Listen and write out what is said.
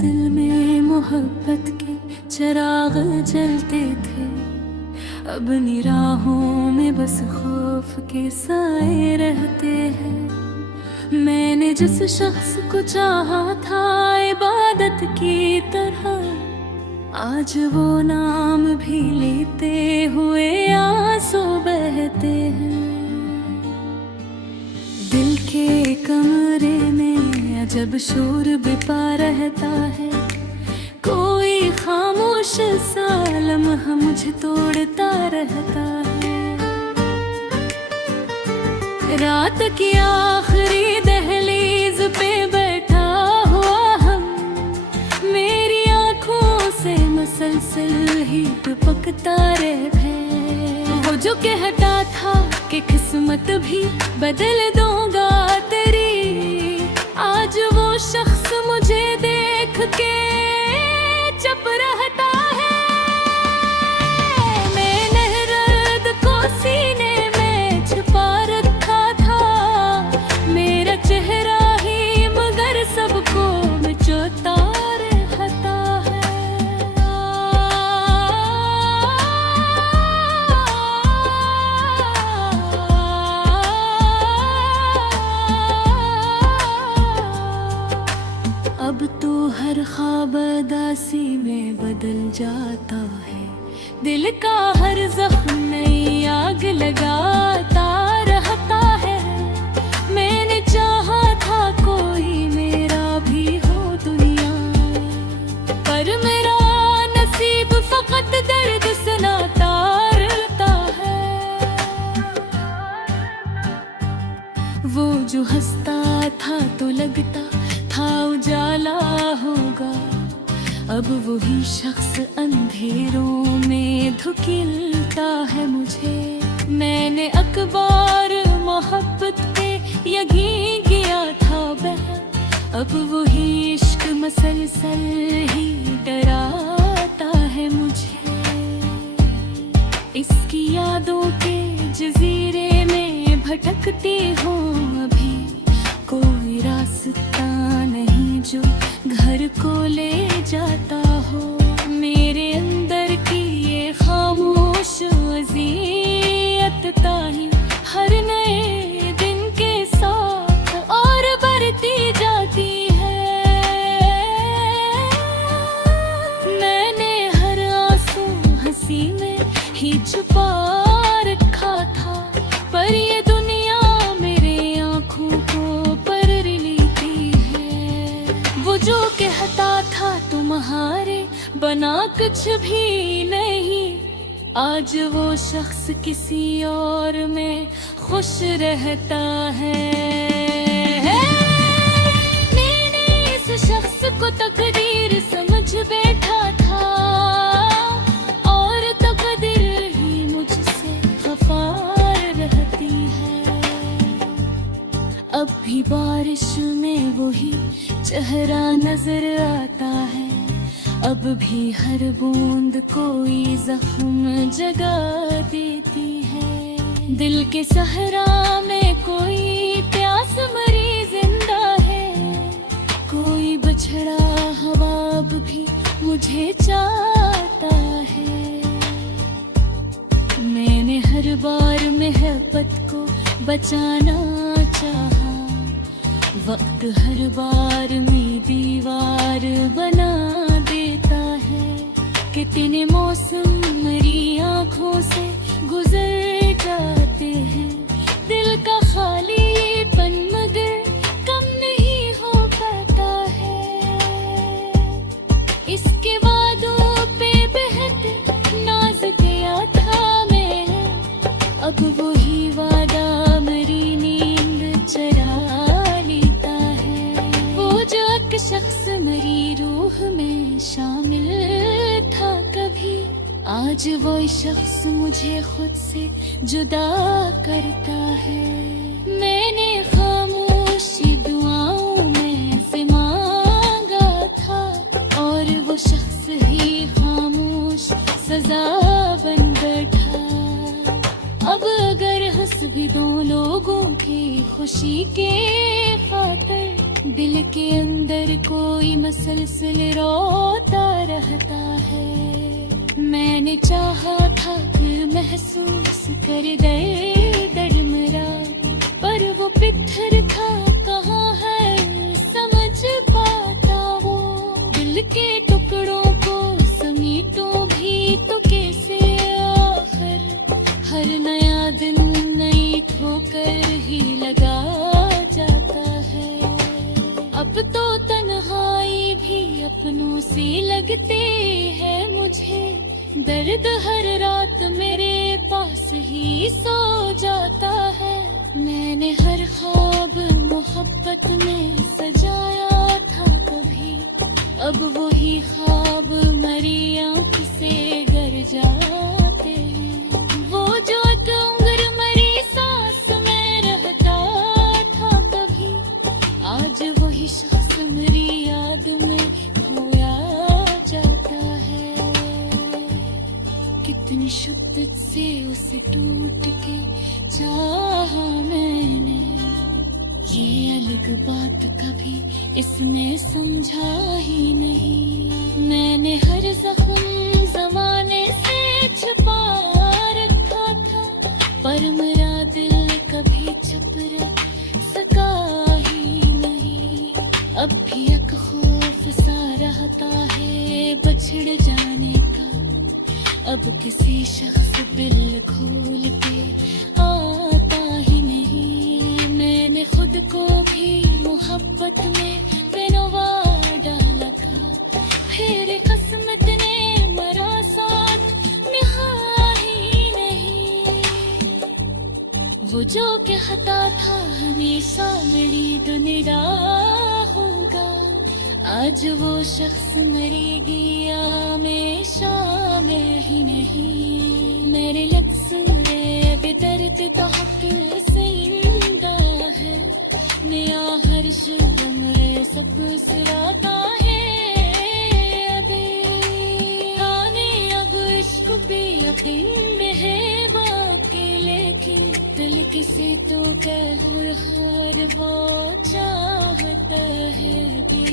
दिल में मोहब्बत के चिराग जलते थे, अब निराहों में बस खौफ के साए रहते हैं। मैंने जिस शख्स को चाहा था इबादत की तरह, आज वो नाम भी लेते हुए आंसू बहते हैं। दिल के कमरे में अजब शोर बिपा रहता है, कोई खामोश सा लम्हा मुझे तोड़ता रहता है। रात की आखिरी दहलीज पे बैठा हुआ हम, मेरी आंखों से मसलसल ही टपकता रहे। वो जो कहता था कि किस्मत भी बदल दूंगा तेरी, आज वो शख्स मुझे देख के चुप रहता है। मैंने दर्द को सीने में छुपा रखा था, मेरा चेहरा ही मगर सबको मिचोता रहता है। अब तो हर ख्वाब उदासी में बदल जाता है, दिल का हर जख्म नई आग लगाता रहता है। मैंने चाहा था कोई मेरा भी हो दुनिया, पर मेरा नसीब फकत दर्द से नाता रहता है। वो जो हंसता था तो लगता था उजाला होगा, अब वही शख्स अंधेरों में धुकिलता है मुझे। मैंने अखबार मोहब्बत पे यकीन किया था बहन, अब वही इश्क मसलसल ही डराता है मुझे। इसकी यादों के जजीरे में भटकती हूँ अभी, कोई रास्ता नहीं जो घर को ले जाता हो। मेरे अंदर की ये खामोश अज़ियत ताही हर नए दिन के साथ और बढ़ती जाती है। मैंने हर आंसू हंसी में ही छुपा रखा था, पर ये दुनिया मेरे आंखों को पर लेती है। वो जो कहता था तुम्हारे बना कुछ भी नहीं, आज वो शख्स किसी और में खुश रहता है। मैंने इस शख्स को तकदीर समझ बैठा था, और तकदीर ही मुझसे खफा रहती है। अब भी बारिश में वही चेहरा नजर आता है, अब भी हर बूंद कोई जख्म जगा देती है। दिल के सहरा में कोई प्यास मरी जिंदा है, कोई बछड़ा हवाब भी मुझे चाहता है। मैंने हर बार मोहब्बत को बचाना चाहा, वक्त हर बार में दीवार बना देता है। कितने मौसम मेरी आंखों से गुजर जाते हैं, दिल का खालीपन मगर कम नहीं हो पाता है। इसके वादों पे बहक नाज किया था मैं, अब वही वादा मेरी नींद चरा लेता है। वो जो एक शख्स मेरी रूह में शामिल था कभी, आज वो शख्स मुझे खुद से जुदा करता है। मैंने खामोशी दुआओं में से मांगा था, और वो शख्स ही खामोश सजा बन बैठा। अब अगर हंस भी दो लोगों की खुशी के खातिर, दिल के अंदर कोई मसलसल रोता रहता है। मैंने चाहा था कि महसूस कर दर्द मेरा, पर वो पित्थर था कहाँ है समझ पाता वो। दिल के टुकड़ों को समेटूं भी तो कैसे आखिर, हर नया दिन नई ठोकर ही लगा जाता है। अब तो तन्हाई भी अपनों से लगती है मुझे, दर्द हर रात मेरे पास ही सो जाता है। मैंने हर ख्वाब मोहब्बत में सजाया था कभी, अब वही ख्वाब मरी आँख से गर जाते हैं। वो जो एक उम्र मरी सांस में रहता था कभी, आज वही शख्स मेरी याद में खोया जाता है। कितनी शिद्दत से उसे टूट के चाहा मैंने, ये अलग बात कभी इसने समझा ही नहीं। मैंने हर जख्म जमाने से छुपा रखा था, पर मेरा दिल कभी छुप सका ही नहीं। अब भी एक खौफ सा रहता है बछड़ जाने का, अब किसी शख्स दिल खोल के आता ही नहीं। मैंने खुद को भी मोहब्बत में बेनवा डाला था, फिर किस्मत ने मरा साथ निभा ही नहीं। वो जो कहता था हमेशा मेरी दुनिया होगा, आज वो शख्स मरी गया हमेशा में ही नहीं। मेरे लफ्ज़ में बेदर्द तहक जिंदा है, नया हर शब्द में सब सराता है। अबे आने अब इश्क पे यकीन में है बाकी, लेकिन दिल किसी तो कह हर वो चाहता है भी।